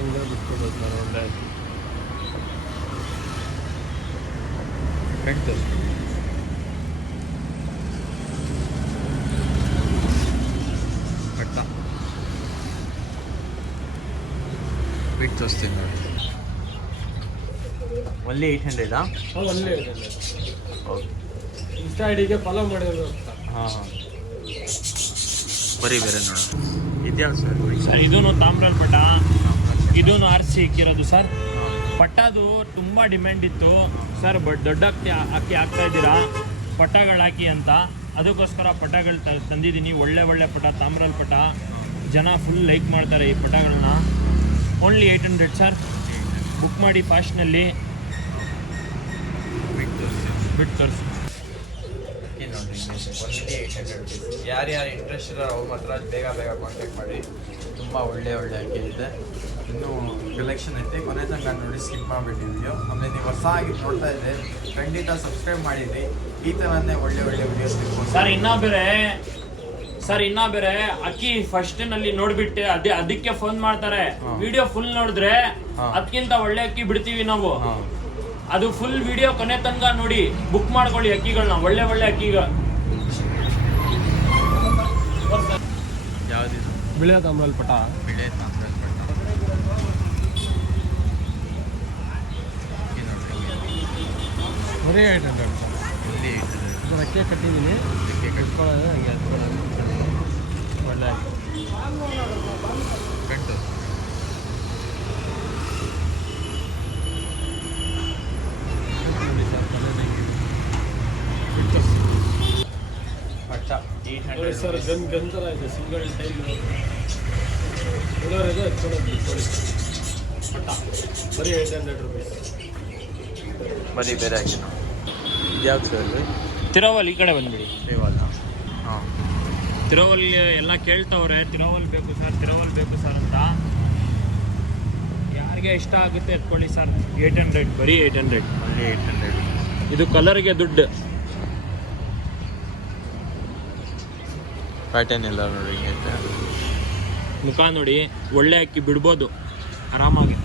ಹಂಗೆ ಬಿಟ್ಕೊಬೋದು ಸರ್. ಒಳ್ಳೆ ಫ್ರಂಟ್ ಕಟ್ಟ ಬಿಟ್ಟು ತೋರಿಸ್ತೀನಿ ನೋಡಿ. ಒನ್ಲಿ 800 ಒಳ್ಳೆ ಇದೆ. ಇನ್ಸ್ಟಾ ಐಡಿಗೆ ಫಾಲೋ ಮಾಡಿದ್ರು. ಹಾಂ ಬರೀ ಬೇರೆ ನೋಡೋಣ. ಇದ್ಯಾವ ಸರ್? ಸರ್ ಇದೂ ತಾಮ್ರದ ಪಟ, ಇದೂ ಆರಿಸಿ ಇಕ್ಕಿರೋದು ಸರ್. ಪಟ್ಟದು ತುಂಬ ಡಿಮ್ಯಾಂಡ್ ಇತ್ತು ಸರ್. ದೊಡ್ಡ ಅಕ್ಕಿ ಹಾಕ್ತಾ ಇದ್ದೀರಾ ಪಟ್ಟಗಳು ಹಾಕಿ ಅಂತ, ಅದಕ್ಕೋಸ್ಕರ ಪಟಗಳು ತಂದಿದ್ದೀನಿ. ಒಳ್ಳೆ ಪಟ, ತಾಮ್ರದ ಪಟ. ಜನ ಫುಲ್ ಲೈಕ್ ಮಾಡ್ತಾರೆ ಈ ಪಟಗಳನ್ನ. Only 800 sir. ಬುಕ್ ಮಾಡಿ ಫಾಸ್ಟ್ನಲ್ಲಿ. ಬಿಟ್ಟು ತೋರಿಸಿ ನೋಡಿರಿ. 800 ಯಾರ್ಯಾರು ಇಂಟ್ರೆಸ್ಟ್ ಇರೋ ಅವ್ರು ಮಾತ್ರ ಬೇಗ ಕಾಂಟ್ಯಾಕ್ಟ್ ಮಾಡಿ. ತುಂಬ ಒಳ್ಳೆ ಅಕ್ಕಿ ಇದೆ. ಇನ್ನೂ ಕಲೆಕ್ಷನ್ ಐತೆ. ಕೊನೆ ತನಕ ನೋಡಿ, ಸ್ಕಿಪ್ ಮಾಡಿಬಿಟ್ಟು ವಿಡಿಯೋ. ಆಮೇಲೆ ನೀವು ಹೊಸ ಆಗಿ ನೋಡ್ತಾ ಇದ್ದರೆ ಖಂಡಿತ ಸಬ್ಸ್ಕ್ರೈಬ್ ಮಾಡಿದ್ರಿ. ಈ ಥರನೇ ಒಳ್ಳೆ ವಿಡಿಯೋಸ್ ಸರ್ ಇನ್ನೂ ಬೇರೆ ಅಕ್ಕಿ ಫಸ್ಟ್ನಲ್ಲಿ ನೋಡ್ಬಿಟ್ಟೆ ಅದಕ್ಕೆ ಫೋನ್ ಮಾಡ್ತಾರೆ. ವಿಡಿಯೋ ಫುಲ್ ನೋಡಿದ್ರೆ ಅದಕ್ಕಿಂತ ಒಳ್ಳೆ ಅಕ್ಕಿ ಬಿಡ್ತೀವಿ ನಾವು. ಅದು ಫುಲ್ ವಿಡಿಯೋ ಕೊನೆ ತನಕ ನೋಡಿ, ಬುಕ್ ಮಾಡ್ಕೊಳ್ಳಿ ಅಕ್ಕಿಗಳನ್ನ. ಒಳ್ಳೆ ಅಕ್ಕಿಗಳು. ಯಾವುದಿದು? ಬಿಳಿಯ ತಾಮ್ರದ ಪಟ. ಬಿಳಿ ತಾಮ್ರದ ಪಟ ಬರೀ 800 ಸರ್. ಇಲ್ಲಿ 800. ಅಕ್ಕಿ ಕಟ್ಟಿದ್ದೀನಿ. ಅದಕ್ಕೆ ಕಟ್ಕೊಳ್ಳೋದು ಹಂಗೆ ಹಚ್ಕೊಳ್ಳೋದು. ಒಳ್ಳೆ ಕಟ್ಟು ಪಟ್ಟ 800 ಸರ್. ಗನ್ ಥರ ಇದೆ. ಸಿಂಗಲ್ ಟೈಮ್ ಇದೆ. ಹಚ್ಕೊಳ್ಳೋದು ಪಟ್ಟ ಬರೀ 800 ರೂಪೀಸ್. ಬರೀ ಬೇರೆ ಹಾಕಿ ನಾವು. ಇದ್ಯಾವ್ದು ಸರ್? ತಿರುವಲ್ ಈ ಕಡೆ ಬಂದ್ಬಿಡಿ. ಇವಾಗ ಹಾಂ, ತಿರುವಲ್ ಎಲ್ಲ ಕೇಳ್ತವ್ರೆ. ತಿರುವಲ್ ಬೇಕು ಸರ್ ಅಂತ. ಯಾರಿಗೆ ಇಷ್ಟ ಆಗುತ್ತೆ ಎತ್ಕೊಳ್ಳಿ ಸರ್. 800, ಬರೀ 800. ಅಲ್ಲಿ 800. ಇದು ಕಲರ್ಗೆ ದುಡ್ಡು. ಪ್ಯಾಟರ್ನ್ ಎಲ್ಲ ನೋಡಿ ಹಿಂಗೈತೆ. ಮುಖ ನೋಡಿ, ಒಳ್ಳೆ ಅಕ್ಕಿ ಬಿಡ್ಬೋದು ಆರಾಮಾಗಿ.